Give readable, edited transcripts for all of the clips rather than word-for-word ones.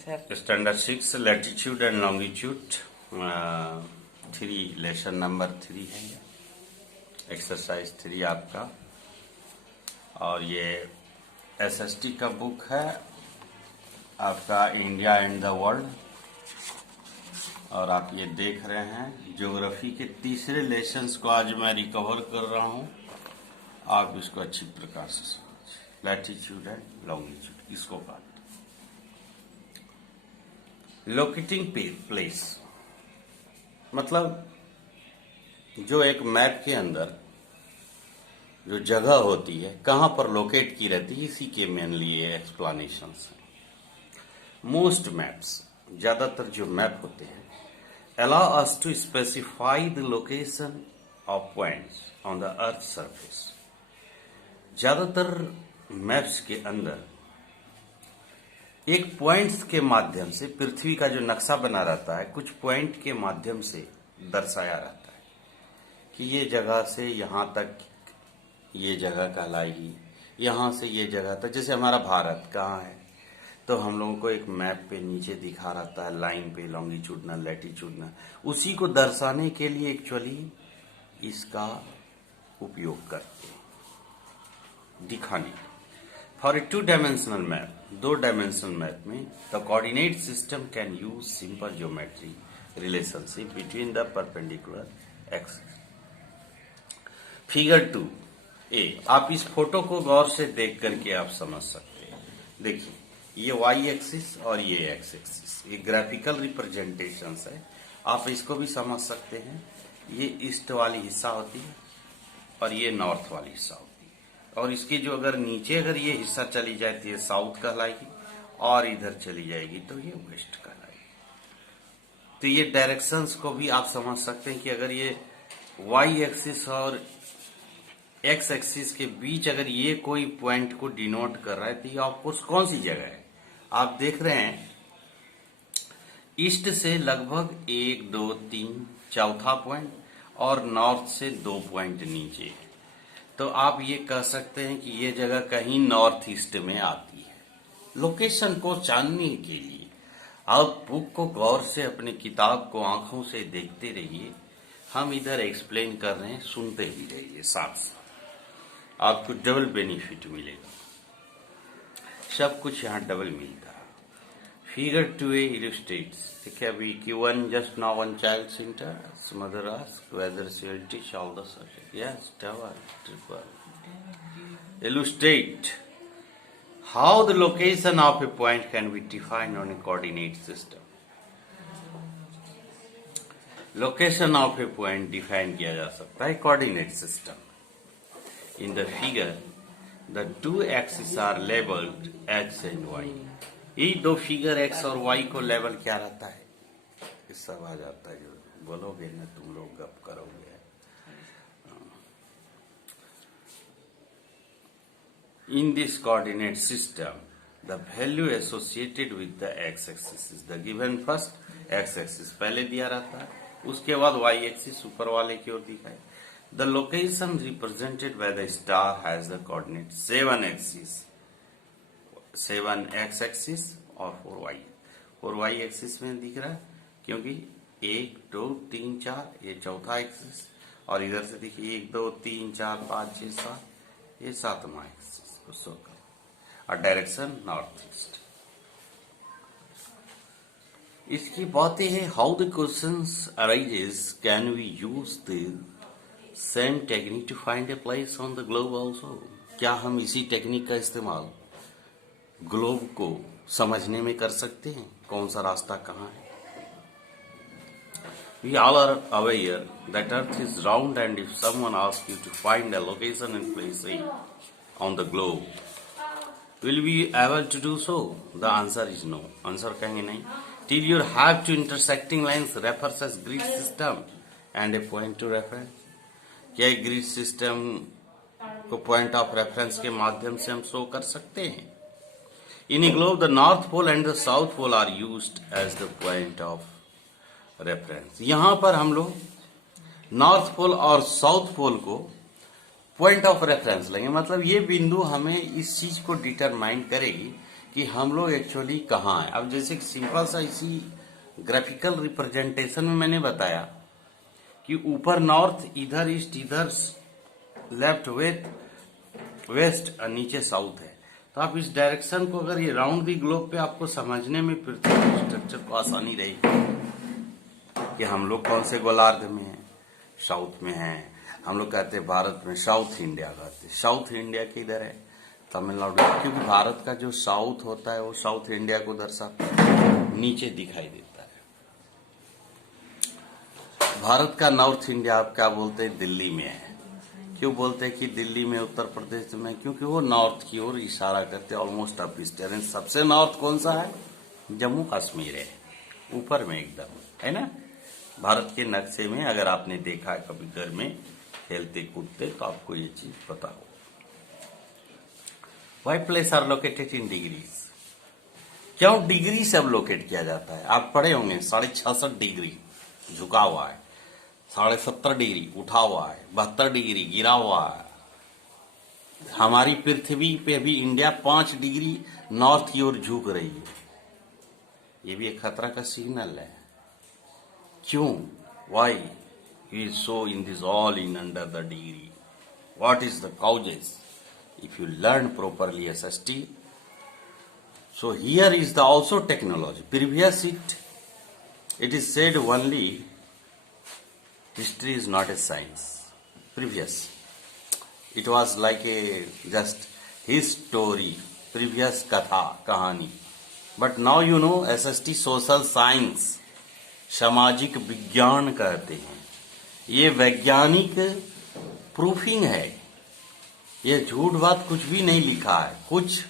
Sir. Standard 6 latitude and longitude 3 lesson number 3 है ये, exercise 3 आपका। और ये एसएसटी का बुक है आपका, इंडिया एंड द वर्ल्ड। और आप ये देख रहे हैं ज्योग्राफी के तीसरे लेसन्स को आज मैं रिकवर कर रहा हूं। आप इसको अच्छी प्रकार से समझिए। लैटिट्यूड एंड लॉन्गिट्यूड इसको कहते हैं। लोकेटिंग प्लेस मतलब जो एक मैप के अंदर जो जगह होती है कहां पर लोकेट की रहती है, इसी के मेनली ये एक्सप्लेनेशन है। मोस्ट मैप्स, ज्यादातर जो मैप होते हैं, allow us to specify the location of points on the earth surface। ज्यादातर मैप्स के अंदर एक पॉइंट्स के माध्यम से पृथ्वी का जो नक्शा बना रहता है, कुछ पॉइंट के माध्यम से दर्शाया रहता है कि ये जगह से यहां तक ये जगह कहलाएगी, यहां से ये जगह तक। जैसे हमारा भारत कहाँ है तो हम लोगों को एक मैप पे नीचे दिखा रहता है लाइन पे, लॉन्गिट्यूडनल लैटिट्यूडनल। उसी को दर्शाने के लिए एक्चुअली इसका उपयोग करते हैं दिखाने। For a 2 dimensional map, 2 dimensional map में the coordinate system can use simple geometry relationship between the perpendicular axis. Figure 2A, आप इस फोटो को गौर से देख करके आप समझ सकते हैं। देखिए ये y एक्सिस और ये x एक्सिस, ये ग्राफिकल रिप्रेजेंटेशंस है। आप इसको भी समझ सकते हैं। ये ईस्ट वाली हिस्सा होती है और ये नॉर्थ वाली हिस्सा होती है। और इसके जो अगर नीचे अगर ये हिस्सा चली जाए तो ये साउथ कहलाएगी, और इधर चली जाएगी तो ये वेस्ट कहलाएगी। तो ये डायरेक्शंस को भी आप समझ सकते हैं कि अगर ये y एक्सिस और x एक्सिस के बीच अगर ये कोई पॉइंट को डिनोट कर रहा है तो ये ऑफकोर्स कौन सी जगह है। आप देख रहे हैं ईस्ट से लगभग 1 2 3 चौथा पॉइंट और नॉर्थ से 2 पॉइंट नीचे है। तो आप ये कह सकते हैं कि ये जगह कहीं नॉर्थ ईस्ट में आती है। लोकेशन को जानने के लिए आप बुक को गौर से, अपनी किताब को आंखों से देखते रहिए। हम इधर एक्सप्लेन कर रहे हैं, सुनते भी रहिए साथ साथ, आपको डबल बेनिफिट मिलेगा। सब कुछ यहाँ डबल मिलता है। फिगर 2A illustrates, देखिए अभी Q1 just now one child center, mother asked whether she will teach all the subject. Yes, triple. Illustrate how the location of a point can be defined on a coordinate system. Location of A point define किया जा सकता है coordinate system. In the figure, the 2 axes are labeled x and y. ये 2 figure x और y को label क्या रहता है, ये सब आ जाता है। जो बोलोगे ना तुम लोग गप करोगे। In this coordinate system, the value associated with the x axis is the given first x axis पहले दिया रहता है, उसके बाद y axis ऊपर वाले की ओर दिखाए। The location represented by the star has the coordinate 7 axis, 7 x axis और 4y। 4y axis में दिख रहा है क्योंकि 1 2 3 4 ये चौथा एक्सिस, और इधर से देखिए 1 2 3 4 5 6 7 ये 7वां एक्सिस को शो कर, और डायरेक्शन नॉर्थ ईस्ट। इसकी बातें हैं how the questions arises, can we use the same technique to find a place on the globe also. क्या हम इसी टेक्निक का इस्तेमाल ग्लोब को समझने में कर सकते हैं, कौन सा रास्ता कहाँ है। We all are aware that Earth is round, and if someone asks you to find a location in place A on the globe, will we be able to do so? The answer is no. Answer कहेंगे नहीं। Till you have two intersecting lines refers as grid system and a point to reference। क्या grid system को point of reference के माध्यम से हम show कर सकते हैं। In a globe the north pole and the south pole are used as the point of reference. यहां पर हम लोग नॉर्थ पोल और साउथ पोल को पॉइंट ऑफ रेफरेंस लेंगे। मतलब ये बिंदु हमें इस चीज को डिटरमाइन करेगी कि हम लोग एक्चुअली कहाँ हैं। अब जैसे सिंपल सा इसी ग्राफिकल रिप्रेजेंटेशन में मैंने बताया कि ऊपर नॉर्थ, इधर ईस्ट, इधर लेफ्ट वेस्ट और नीचे साउथ है। तो आप इस डायरेक्शन को अगर ये राउंड दी ग्लोब पे आपको समझने में पृथ्वी के स्ट्रक्चर को आसानी रहेगी कि हम लोग कौन से गोलार्ध में हैं, साउथ में हैं। हम लोग कहते हैं भारत में साउथ इंडिया कहते हैं। साउथ इंडिया किधर है? तमिलनाडु, क्योंकि भारत का जो साउथ होता है वो साउथ इंडिया को दर्शाता है, नीचे दिखाई देता है। भारत का नॉर्थ इंडिया आप क्या बोलते हैं? दिल्ली में है। क्यों बोलते हैं कि दिल्ली में, उत्तर प्रदेश में? क्योंकि वो नॉर्थ की ओर इशारा करते हैं, ऑलमोस्ट ऑफ ईस्टर्न। सबसे नॉर्थ कौन सा है? जम्मू कश्मीर है, ऊपर में एकदम, है ना। भारत के नक्शे में अगर आपने देखा है कभी घर में खेलते कूदते तो आपको ये चीज पता हो। Why places are located in degrees. क्यों डिग्री से अब लोकेट किया जाता है? आप पढ़े होंगे 66.5 डिग्री झुका हुआ है, 70.5 डिग्री उठा हुआ है, 72 डिग्री गिरा हुआ है। हमारी पृथ्वी पे भी इंडिया 5 डिग्री नॉर्थ की ओर झुक रही है। ये भी एक खतरा का सिग्नल है। क्यों? Why he is so in this all in under the degree? What is the causes? If you learn properly SST, so here is the also technology. Previous it is said only history is not a science. Previous, it was like a just his story, previous katha, kahani. But now you know SST social science, सामाजिक विज्ञान कहते हैं। ये वैज्ञानिक proofing है, ये झूठ बात कुछ भी नहीं लिखा है, कुछ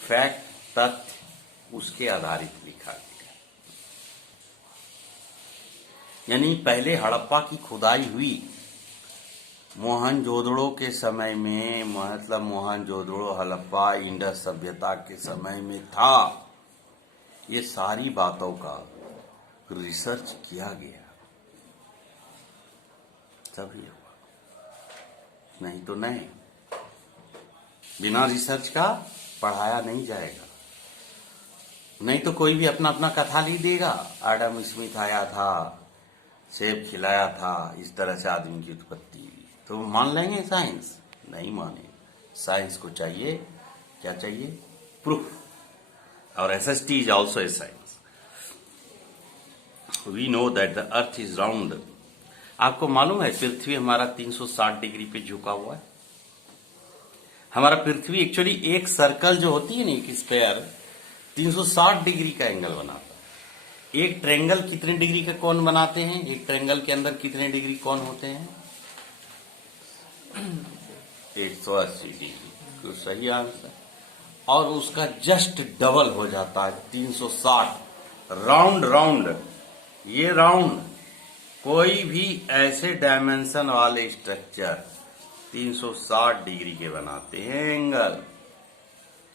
फैक्ट तथ्य उसके आधारित लिखा गया। यानी पहले हड़प्पा की खुदाई हुई मोहनजोदड़ो के समय में, मतलब मोहनजोदड़ो, हड़प्पा, इंडस सभ्यता के समय में था। ये सारी बातों का रिसर्च किया गया, तभी हुआ, नहीं तो नहीं। बिना रिसर्च का पढ़ाया नहीं जाएगा। नहीं तो कोई भी अपना अपना कथा लिख देगा। एडम स्मिथ आया था, सेब खिलाया था, इस तरह से आदमी की उत्पत्ति हुई, तो मान लेंगे साइंस? नहीं माने। साइंस को चाहिए, क्या चाहिए? प्रूफ। और SST is also a science. We know that the earth is round. आपको मालूम है पृथ्वी हमारा 360 डिग्री पे झुका हुआ है। हमारा पृथ्वी एक्चुअली एक सर्कल जो होती है ना, एक स्क्वायर 360 डिग्री का एंगल बनाता है। एक ट्रायंगल कितने डिग्री का कोण बनाते हैं? एक ट्रायंगल के अंदर कितने डिग्री कोण होते हैं? 180 डिग्री। तो सही आंसर। और उसका जस्ट डबल हो जाता है 360। राउंड ये राउंड, कोई भी ऐसे डायमेंशन वाले स्ट्रक्चर 360 डिग्री के बनाते हैं एंगल।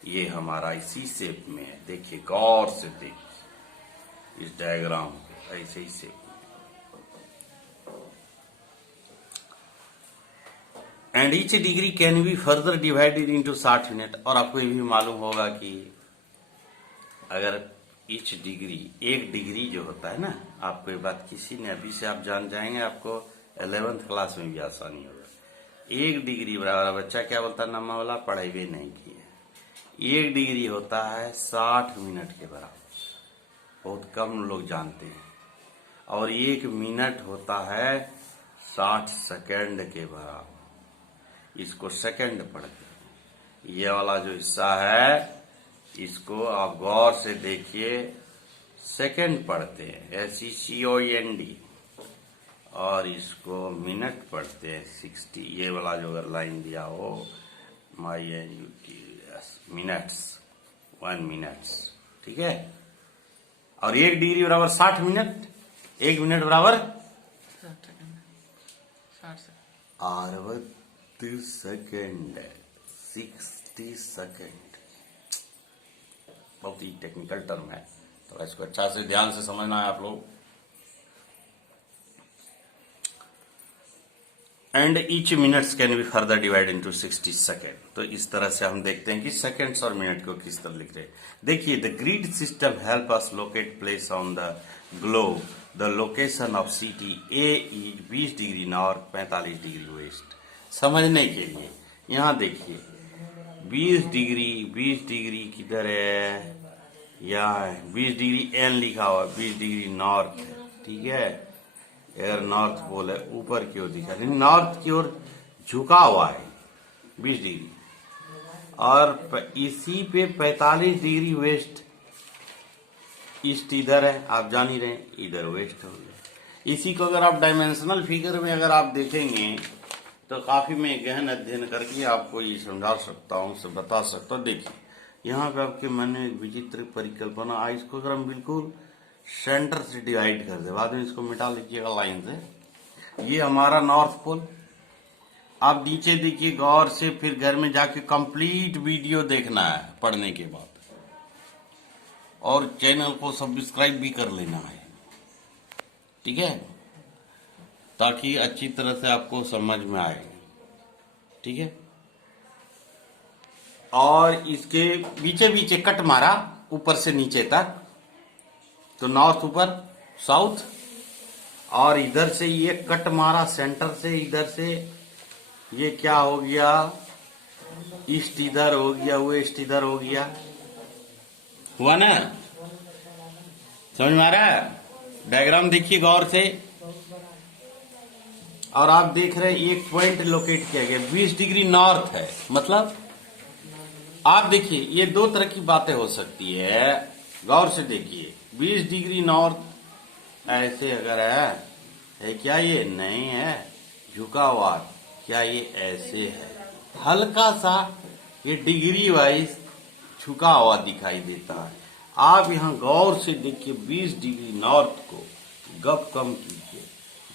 ये हमारा इसी शेप में है। देखिए, गौर से देखिए इस डायग्राम को, ऐसे ही शेप में। And each degree can be further divided into 60 unit. और आपको ये भी मालूम होगा कि अगर ईच डिग्री, एक डिग्री जो होता है ना, आपको ये बात किसी ने, अभी से आप जान जाएंगे, आपको 11th क्लास में भी आसानी होगा। 1 डिग्री बराबर, बच्चा क्या बोलता है, नम्मा वाला पढ़ाई भी नहीं की है। 1 डिग्री होता है 60 मिनट के बराबर। बहुत कम लोग जानते हैं। और 1 मिनट होता है 60 सेकंड के बराबर। इसको सेकंड पढ़ते हैं। ये वाला जो हिस्सा है, इसको आप गौर से देखिए, सेकंड पढ़ते हैं, SECOND। और इसको मिनट पढ़ते हैं, 60। ये वाला जो अगर लाइन दिया हो, मिनट्स, 1 मिनट्स, ठीक है। और 1 डिग्री बराबर 60 मिनट, 1 मिनट बराबर 60 सेकंड, 60 सेकंड। बहुत ही टेक्निकल टर्म है, तो इसको अच्छा से ध्यान से समझना है आप लोग। And each minutes can be further divide into 60 second. तो इस तरह से हम देखते हैं कि सेकेंड्स और मिनट को किस तरह लिख रहे हैं। देखिए, the grid system help us locate place on the globe. The location of city A is 20 degree north 45 degree west. समझने के लिए यहाँ देखिए 20 डिग्री किधर है, यहाँ है 20 डिग्री एन लिखा हुआ, 20 डिग्री नॉर्थ है, ठीक है। अगर नॉर्थ पोल है ऊपर की ओर दिखा, नॉर्थ की ओर झुका हुआ है 20 डिग्री, और इसी पे 45 डिग्री वेस्ट ईस्ट इधर है, आप जान ही रहे हैं, इधर वेस्ट हो गया। इसी को अगर आप डायमेंशनल फिगर में अगर आप देखेंगे तो काफी मैं गहन अध्ययन करके आपको ये समझा सकता हूँ, से बता सकता हूँ। देखिए यहाँ पे आपके मन में एक विचित्र परिकल्पना आई, इसको अगर हम बिल्कुल सेंटर से डिवाइड कर दे, बाद में इसको मिटा लीजिएगा लाइन से। ये हमारा नॉर्थ पोल। आप नीचे देखिए गौर से, फिर घर में जाके कंप्लीट वीडियो देखना है पढ़ने के बाद, और चैनल को सब्सक्राइब भी कर लेना है, ठीक है, ताकि अच्छी तरह से आपको समझ में आए, ठीक है। और इसके बीचे बीचे कट मारा ऊपर से नीचे तक, तो नॉर्थ ऊपर साउथ, और इधर से ये कट मारा सेंटर से, इधर से ये क्या हो गया, ईस्ट इधर हो गया, वेस्ट इधर हो गया, हुआ ना, समझ में आ रहा है। डायग्राम देखिए गौर से, और आप देख रहे हैं एक पॉइंट लोकेट किया गया 20 डिग्री नॉर्थ है। मतलब आप देखिए ये दो तरह की बातें हो सकती है, गौर से देखिए। 20 डिग्री नॉर्थ ऐसे अगर है क्या, ये नहीं है झुका हुआ, क्या ये ऐसे है, हल्का सा ये डिग्री वाइज झुका हुआ दिखाई देता है। आप यहाँ गौर से देखिए 20 डिग्री नॉर्थ को गप कम कीजिए,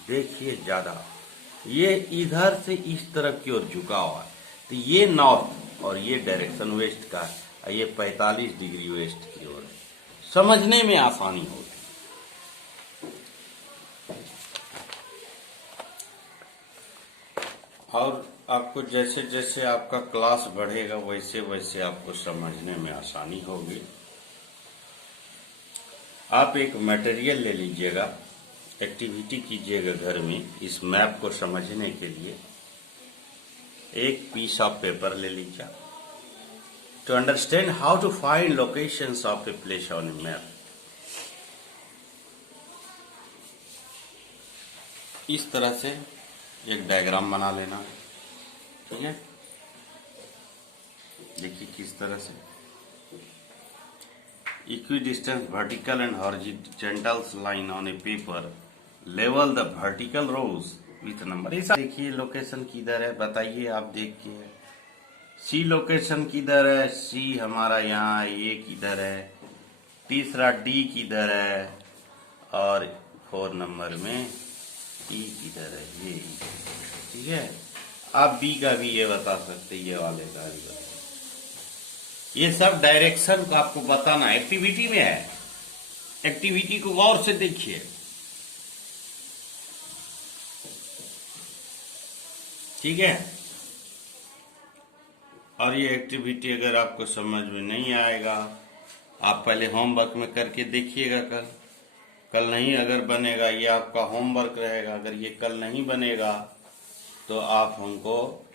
देखिए ज्यादा, ये इधर से इस तरफ की ओर झुका हुआ है, तो ये नॉर्थ और ये डायरेक्शन वेस्ट का है, ये 45 डिग्री वेस्ट की ओर है। समझने में आसानी होगी। और आपको जैसे जैसे आपका क्लास बढ़ेगा वैसे वैसे आपको समझने में आसानी होगी। आप एक मटेरियल ले लीजिएगा, एक्टिविटी कीजिएगा घर में, इस मैप को समझने के लिए एक पीस ऑफ पेपर ले लीजिए। To understand how to find locations of a place on a map, इस तरह से एक डायग्राम बना लेना है, ठीक है। देखिए किस तरह से equidistance vertical and horizontal line on a paper, level the vertical rows with number. देखिए लोकेशन किधर है बताइए, आप देखिए सी लोकेशन किधर है, सी हमारा यहाँ, ये किधर है, तीसरा डी किधर है, और 4 नंबर में ई किधर है, ये ठीक है। आप बी का भी ये बता सकते, ये वाले का भी बता, ये सब डायरेक्शन को आपको बताना एक्टिविटी में है। एक्टिविटी को गौर से देखिए, ठीक है। और ये एक्टिविटी अगर आपको समझ में नहीं आएगा, आप पहले होमवर्क में करके देखिएगा। कल नहीं अगर बनेगा, ये आपका होमवर्क रहेगा। अगर ये कल नहीं बनेगा तो आप हमको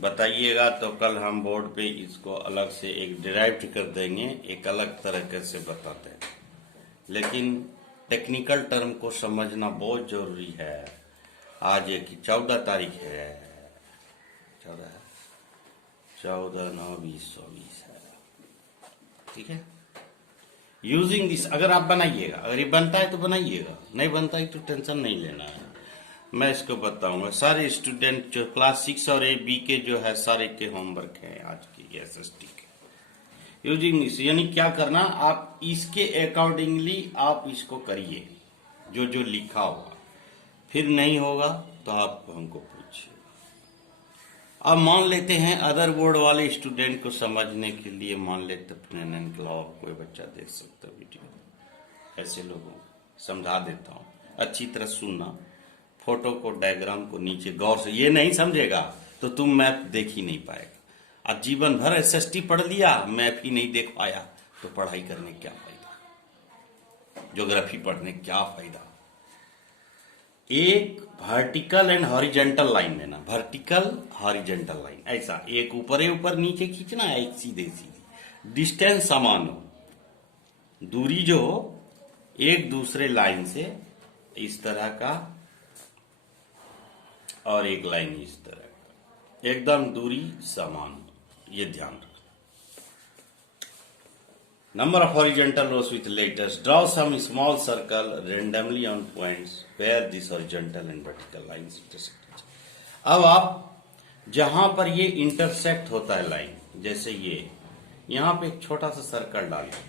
बताइएगा, तो कल हम बोर्ड पे इसको अलग से एक डिराइव्ड कर देंगे, एक अलग तरीके से बताते हैं। लेकिन टेक्निकल टर्म को समझना बहुत जरूरी है। आज एक 14 तारीख है, 14/9/2024 है, ठीक है। यूजिंग दिस, अगर आप बनाइएगा, अगर ये बनता है तो बनाइएगा, नहीं बनता है तो टेंशन नहीं लेना है, मैं इसको बताऊंगा। सारे स्टूडेंट जो क्लास 6 और बी के जो है सारे के होमवर्क है आज की SST के। यूजिंग दिस यानी क्या करना, आप इसके अकॉर्डिंगली आप इसको करिए जो जो लिखा हुआ, फिर नहीं होगा तो आप हमको पूछिए। अब मान लेते हैं अदर बोर्ड वाले स्टूडेंट को समझने के लिए, मान लेते प्रेरणा क्लब कोई बच्चा देख सकता वीडियो, ऐसे लोगों को समझा देता हूँ, अच्छी तरह सुनना। फोटो को, डायग्राम को नीचे गौर से, ये नहीं समझेगा तो तुम मैप देख ही नहीं पाएगा। अब जीवन भर एसएसटी पढ़ लिया, मैप ही नहीं देख पाया, तो पढ़ाई करने क्या फायदा, ज्योग्राफी पढ़ने क्या फायदा। एक वर्टिकल एंड हॉरिजेंटल लाइन लेना, वर्टिकल हॉरिजेंटल लाइन, ऐसा एक ऊपर नीचे खींचना है, एक सीधे सीधे, डिस्टेंस समान हो, दूरी जो हो एक दूसरे लाइन से इस तरह का और एक लाइन इस तरह का, एकदम दूरी समान हो, ये ध्यान रखना। Number of horizontal rows with letters. Draw some small circle randomly on points where this horizontal and vertical lines intersect. अब आप जहां पर ये इंटरसेक्ट होता है लाइन, जैसे ये यहां पे एक छोटा सा सर्कल डालिए,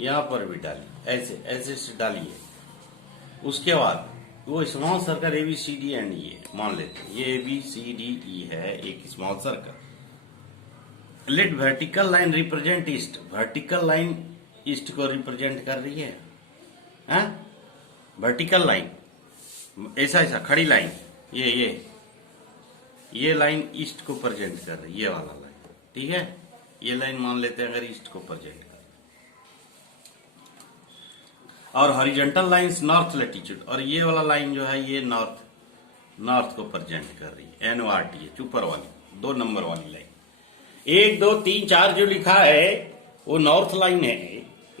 यहां पर भी डालिए, ऐसे ऐसे से डालिए। उसके बाद वो स्मॉल सर्कल ABCD एंड ये मान लेते हैं, ये ABCDE है एक small circle. Let vertical line represent east, vertical line east को रिप्रेजेंट कर रही है, वर्टिकल लाइन ऐसा ऐसा खड़ी लाइन, ये लाइन ईस्ट को प्रेजेंट कर रही है, ये वाला लाइन, ठीक है। ये लाइन मान लेते हैं अगर ईस्ट को प्रेजेंट कर, और हॉरिजॉन्टल लाइंस नॉर्थ लैटिट्यूड, और ये वाला लाइन जो है ये नॉर्थ को प्रेजेंट कर रही है, NORT है, ऊपर वाली 2 नंबर वाली लाइन। 1 2 3 4 जो लिखा है वो नॉर्थ लाइन है,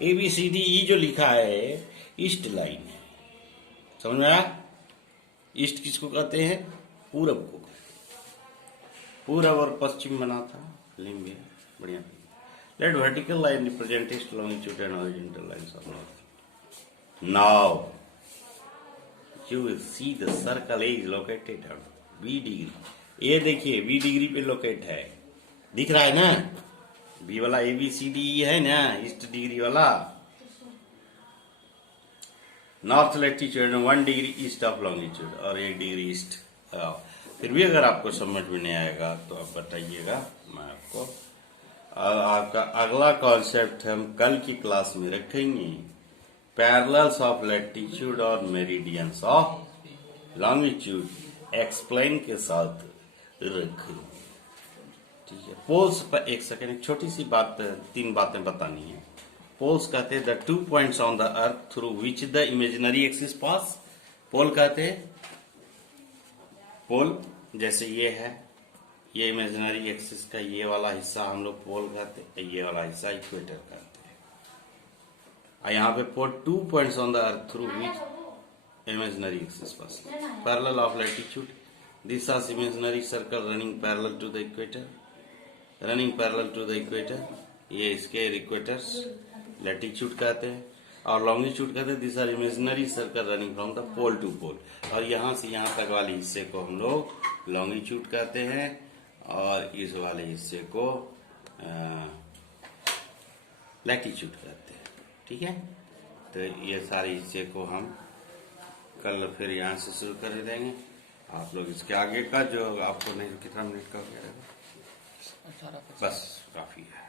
ABCDE जो लिखा है ईस्ट लाइन है, समझ में आया। ईस्ट किसको कहते हैं, पूरब को, पूरब और पश्चिम बना था लिंग, बढ़िया। Let vertical line represent east longitude and horizontal lines of north. Now you will see the circle is located at B degree, ये देखिए B डिग्री पे लोकेट है, दिख रहा है ना, B वाला ABCDE है ना, ईस्ट डिग्री वाला, north latitude 1 degree east of longitude और 1 डिग्री ईस्ट। फिर भी अगर आपको समझ में नहीं आएगा तो आप बताइएगा, मैं आपको आपका अगला कॉन्सेप्ट हम कल की क्लास में रखेंगे, पैरेलल्स ऑफ लैटिट्यूड और मेरिडियंस ऑफ लॉन्गिट्यूड एक्सप्लेन के साथ रखेंगे, ठीक है। पोल्स पर एक सेकेंड, एक छोटी सी बात, 3 बातें बतानी है। पोल्स कहते हैं the 2 points on the earth through which the imaginary axis pass, pole कहते हैं, पोल जैसे ये है, ये इमेजिनरी एक्सिस का ये वाला हिस्सा हम लोग पोल कहते हैं, ये वाला हिस्सा इक्वेटर कहते हैं। यहाँ पे 2 points on the earth through which imaginary axis pass, parallel of latitude, this are imaginary circle running parallel to the equator, running parallel to the equator, ये इसके इक्वेटर्स लैटिट्यूड कहते हैं, और लॉन्गिट्यूड कहते हैं this are imaginary circle running from the pole to pole, और यहाँ से यहाँ तक वाले हिस्से को हम लोग लॉन्गिट्यूड कहते हैं, और इस वाले हिस्से को लैटिट्यूड कहते हैं, ठीक है। तो ये सारे हिस्से को हम कल फिर यहाँ से शुरू कर देंगे। आप लोग इसके आगे का जो आपको नहीं, कितना मिनट का हो गया, बस काफी है।